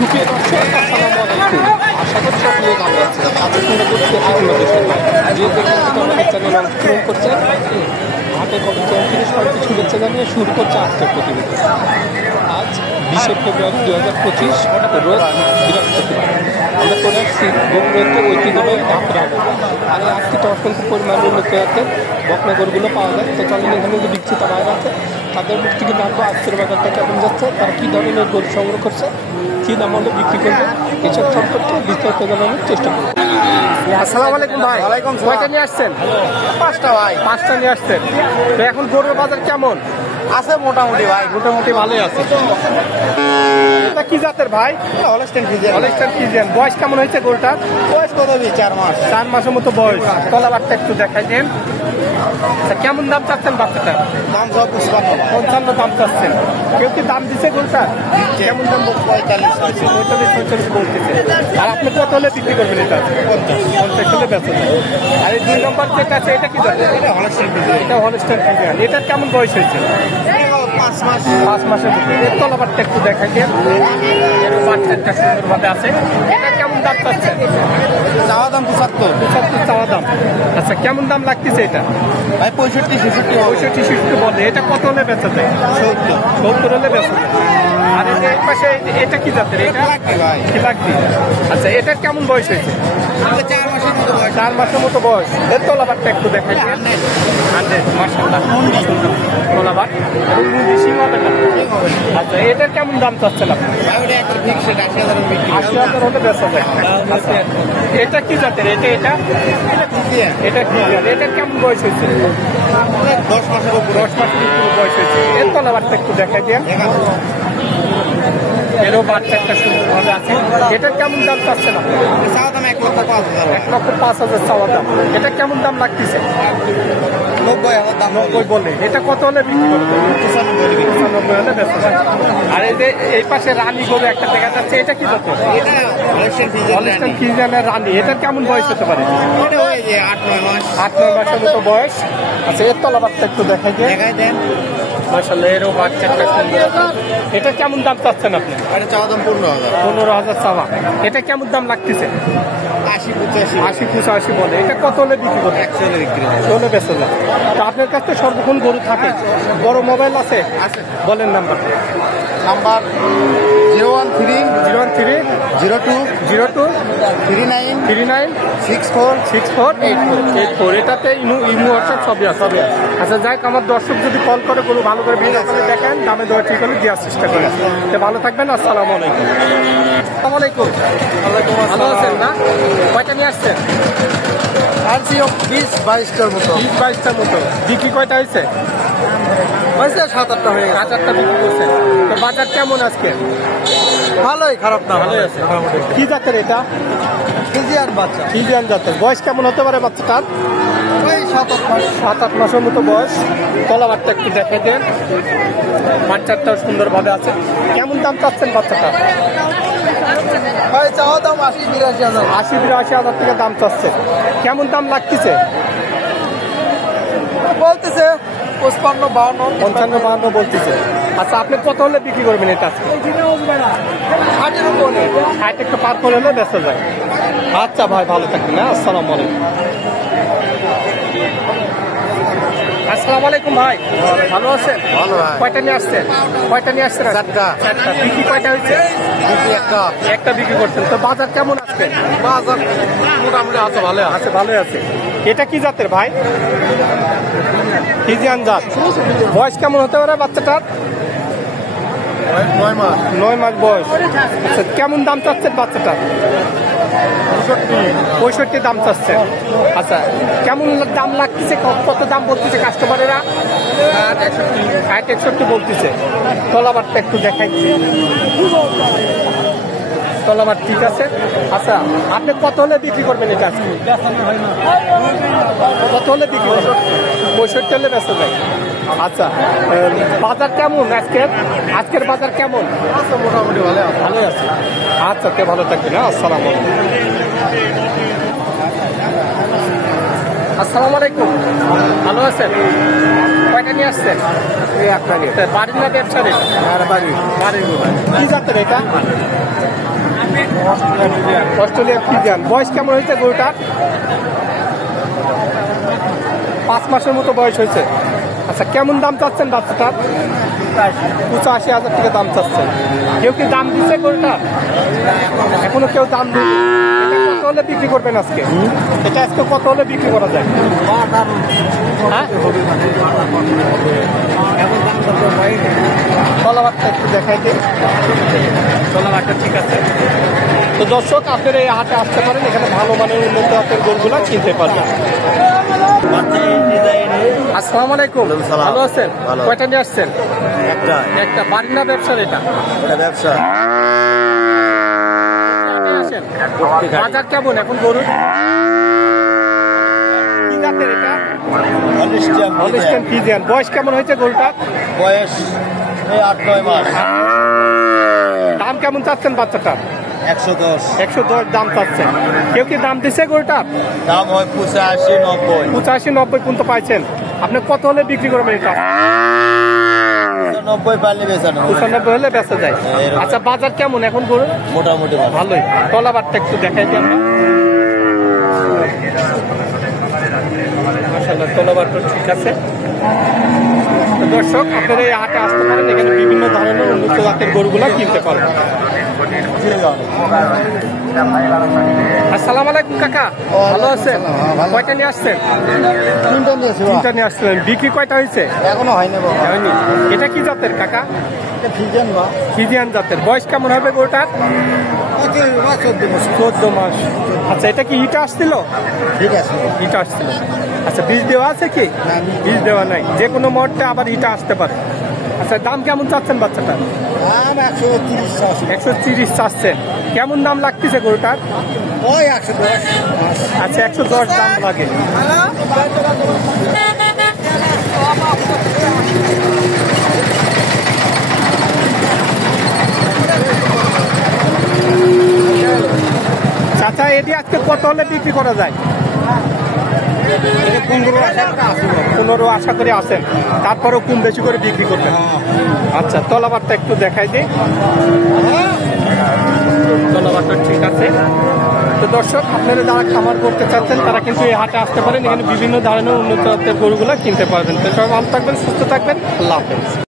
সুপ্রিয় দর্শক, আসসালামু আলাইকুম। আশা করি সকলে ভালো আছেন। আজকে তোমরা দেখতে যে আমাদের চ্যানেল অংশগ্রহণ করছেন হাতে কবে 34 শুভেচ্ছা জানিয়ে শুরু করছে আজকের প্রতিবেদন। আজ 20 ফেব্রুয়ারি 2025 রোজ বৃহস্পতিবার। আমরা করে আসছি গোমরাতে ঐতিহ্যবাহী ঢাকরা আর এই আজকে অসংখ্য পরিমাণে উন্নত বকনাগরগুলো পাওয়া যায়। তো চলেন এখানে যে বিক্রেতা বাইরে আছে তাদের মুখ থেকে জানবো আজকের বাজারটা কেমন যাচ্ছে, তারা কী ধরনের গরু সংগ্রহ করছে, কী দাম হলে বিক্রি করবে, এসব সম্পর্কে বিস্তারিত জানানোর চেষ্টা করবো। আসসালামু আলাইকুম ভাই। ওয়ালাইকুম সালাম। কয়টা নিয়ে আসছেন? 5টা ভাই। 5টা নিয়ে আসছেন। তো এখন গরুর বাজার কেমন? আছে মোটামুটি ভাই। মোটামুটি ভালোই আছে। এটা কি জাতের ভাই? Holstein Friesian. Holstein Friesian. বয়স কেমন হয়েছে গরুটার? বয়স কত 4 মাস। 4 মাসের মতো বয়স। তলাবারটা একটু দেখাই দেন। কেমন দাম চাচ্ছেন বাচ্চাটা? দাম সব 55 দাম চাচ্ছেন। কেউ কি দাম দিচ্ছে গরুটা? কেমন দাম? 45 বলতেছে। আর আপনি কত হলে বিক্রি করবেন এটা? 50 হলে বেচা যায়। আর এই 2 নম্বর যেটা আছে এটা কি জানেন? এটা হলস্টেইন ফ্রিজিয়ান। এটা হলস্টেইন ফ্রিজিয়ান। এটার কেমন বয়স হয়েছে? 5 মাস। 5 মাসের মতো। এর তলাবারটা একটু দেখাই দেন। এর বাচ্চাটা সুন্দরভাবে আছে। এটা কেমন দাম চাচ্ছেন? চাওয়া দাম 75 চাওয়া দাম। আচ্ছা, কেমন দাম লাগতেছে এটা? ভাই 65 বলে। এটা কত হলে বেচা যায়? 70 হলে বেচা যায়। আর এই পাশে এটা কি জাতের? এটা ভাই। কি লাগবে? আচ্ছা, এটার কেমন বয়স হয়েছে? 4 মাসের মতো বয়স। 4 মাসের মতো বয়স। এর তলাবারটা একটু দেখাই দেন। 100 মাশাআল্লাহ। তলাবার এবং বেশি হবে না। আচ্ছা, এটার কেমন দাম চাচ্ছেন আপনি? ভাই ওটা একটা ফিক্স 80,000 বিক্রি। 80,000 হলে বেচা যায়। আচ্ছা, এটা কি জাতের? এটা ফ্রিজিয়ান। এটা কি জাতের? এটার কেমন বয়স হয়েছে? 10 মাসের উপর। 10 মাসের উপর বয়স হয়েছে। এর তলাবারটা একটু দেখাই দেন। এরও বাচ্চা একটা সুন্দরভাবে আছে। এটার কেমন দাম চাচ্ছেন আপনি? চাওয়া দাম 1,05,000। 1,05,000 চাওয়া দাম। এটা কেমন দাম লাগতেছে? 90,000 দাম। 90 বলে। এটা কত হলে বিক্রি করবে? 95 হলে বেচা যায়। আর এই যে এই পাশে রানী গরু একটা দেখা যাচ্ছে, এটা কি জাতের? এটা হলস্টেইন হলস্টেইন ফ্রিজিয়ানের রানী। এটার কেমন বয়স হতে পারে? এটা ওই যে 8-9 মাস। 8-9 মাসের মতো বয়স। আচ্ছা, এর তলাবারটা একটু দেখাই দেন। দেখাই দেন। মাশাআল্লাহ, এরও বাচ্চা একটা সুন্দর আছে। এটা কেমন দাম চাচ্ছেন আপনি? এটা চাওয়া দাম 15,000। 15,000 চাওয়া। এটা কেমন দাম লাগতেছে? 80-85। 80-85 বলে। এটা কত হলে বিক্রি করবে? 100 হলে বিক্রি হয়। চলে বেচা যায়। তো আপনার কাছে সর্বক্ষণ গরু থাকে? বড় মোবাইল আছে? আছে। বলেন নাম্বার। নাম্বার 013 013 02 02 39 39 64 6484। এটাতে ইমো হোয়াটসঅ্যাপ সবই আছে। আচ্ছা, যাই হোক, আমার দর্শক যদি কল করে গরু ভালো করে ভিডিও করে দেখেন, দামে দেওয়া ঠিক হলে দেওয়ার চেষ্টা করেন। তো ভালো থাকবেন। আসসালামু আলাইকুম। আসসালামু আলাইকুম। ভালো আছেন না? কয়টা নিয়ে আসছেন? আরসি 20-22টার মতো। 20-22টার মতো। বিক্রি কয়টা হয়েছে? হয়েছে 7-8টা হয়ে গেছে। 7-8টা বিক্রি করছেন। তো বাজার কেমন আজকে? ভালোই, খারাপ না। ভালোই আছে। কি জাতের এটা? ফ্রিজিয়ান বাচ্চা। ফ্রিজিয়ান জাতের। বয়স কেমন হতে পারে বাচ্চাটার? ওই 7-8 মাস। 7-8 মাসের মতো বয়স। তলাবারটা একটু দেখাই দেন। বাচ্চাটাও সুন্দরভাবে আছে। কেমন দাম চাচ্ছেন বাচ্চাটা? ভাই চাওয়া দাম 80-82 হাজার। 80-82 হাজার থেকে দাম চাচ্ছে। কেমন দাম লাগতেছে? বলতেছে 55-52। 55-52 বলতেছে। আচ্ছা, আপনি কত হলে বিক্রি করবেন এটা আজকে? 60-এর উপরে। 60 একটু পার করে হলে বেচা যায়। আচ্ছা ভাই, ভালো থাকবেন। আসসালামু আলাইকুম। আসসালামু আলাইকুম ভাই। ভালো আছেন? ভালো ভাই। কয়টা নিয়ে আসছেন? কয়টা নিয়ে আসছেন? 4টা। বিক্রি কয়টা হয়েছে? বিক্রি একটা। একটা বিক্রি করছেন। তো বাজার কেমন আজকে? বাজার মোটামুটি আছে, ভালো আছে। ভালোই আছে। এটা কি জাতের ভাই? ফ্রিজিয়ান জাত। বয়স কেমন হতে পারে বাচ্চাটার? 9 মাস। 9 মাস বয়স। আচ্ছা, কেমন দাম চাচ্ছেন বাচ্চাটার? 65 দাম চাচ্ছে। আচ্ছা, কেমন দাম লাগতেছে? কত দাম বলতেছে কাস্টমারেরা? 60-61 বলতেছে। তলাবারটা একটু দেখাইছি। তলাবার ঠিক আছে। আচ্ছা, আপনি কত হলে বিক্রি করবেন এটা আজকে? কত হলে বিক্রি করবেন? 65 হলে বেচা যায়। আচ্ছা, বাজার কেমন আজকের বাজার কেমন? মোটামুটি ভালো আছে। ভালোই আছে। আচ্ছা, কে ভালো থাকবেন। আসসালামু আলাইকুম। আসসালামু আলাইকুম, ভালো আছেন? কয়টা নিয়ে আসছেন? এই একটা নিয়ে বাড়ির না ব্যবসার? আর বাড়ি বাড়ির কি জাতের এটা? Australia Friesian. বয়স কেমন হয়েছে গরুটার? 5 মাসের মতো বয়স হয়েছে। আচ্ছা, কেমন দাম চাচ্ছেন বাচ্চাটার? 85,000 টাকা দাম চাচ্ছেন। কেউ কি দাম দিচ্ছে গরুটার? এখনো কেউ দাম দিচ্ছে? এটা কত হলে বিক্রি করবেন আজকে? এটা আজকে কত হলে বিক্রি করা যায়? হ্যাঁ, তলাবারটা একটু দেখাই দিন। তলাবারটা ঠিক আছে। তো দর্শক, আপনারা এই হাটে আসতে পারেন, এখানে ভালো মানের উন্নত জাতের গরুগুলা কিনতে পারবেন। আসসালামু আলাইকুম, ভালো আছেন? কয়টা নিয়ে আসছেন? একটা। বাড়ির না ব্যবসার এটা? ব্যবসা আসেন। বাজার কেমন এখন গরুর? কি জাতের এটা? Holstein Friesian. বয়স কেমন হয়েছে গরুটার? বয়স 8-9 মাস। দাম কেমন চাচ্ছেন বাচ্চাটার? 110 110 দাম চাচ্ছেন। কেউ কি দাম দিচ্ছে গরুটার? দাম হয় 85-90 85-90 পর্যন্ত পাইছেন। আপনি কত হলে বিক্রি করবেন এটা? 90 পারলে বেচানো 95 হলে বেচা যায়। আচ্ছা, বাজার কেমন এখন গরু? মোটামুটি ভালোই। তলাবারটা একটু দেখাই দিই আমরা। মাশাআল্লাহ, তলাবারটা ঠিক আছে। তো দর্শক, আপনারা এই হাটে আসতে পারেন, এখানে বিভিন্ন ধরনের উন্নত জাতের গরুগুলা কিনতে পারবেন। আসসালামু আলাইকুম কাকা, ভালো আছেন? কয়টা নিয়ে আসছেন? তিনটা নিয়ে আসছেন। বিক্রি কয়টা হয়েছে? এখনো হয়নি বাবা। হয়নি। এটা কি জাতের কাকা? ফিজেন বা ফ্রিজিয়ান জাতের। বয়স কেমন হবে গরুটার? 14 মাস। আচ্ছা, এটা কি হিট আসছিল? ঠিক আছে। হিট আসছিল। আচ্ছা, বীজ দেওয়া আছে কি? বীজ দেওয়া নাই। যে কোনো মুহূর্তে আবার হিটা আসতে পারে। আচ্ছা, দাম কেমন চাচ্ছেন বাচ্চাটা? দাম 130 130 চাচ্ছেন। কেমন দাম লাগতেছে গরুটার? ওই 110। আচ্ছা, 110 দাম লাগে। চাচা, এটি আজকে কত হলে বিক্রি করা যায়? 15 আশা করে আসেন, তারপরেও কম বেশি করে বিক্রি করবেন। আচ্ছা, তলাবারটা একটু দেখাই দিই। তলাবারটা ঠিক আছে। তো দর্শক, আপনারা যারা খামার করতে চাচ্ছেন তারা কিন্তু এই হাটে আসতে পারেন, এখানে বিভিন্ন ধরনের উন্নত জাতের গরুগুলো কিনতে পারবেন। তো সবাই ভালো থাকবেন, সুস্থ থাকবেন, আল্লাহ হাফেজ।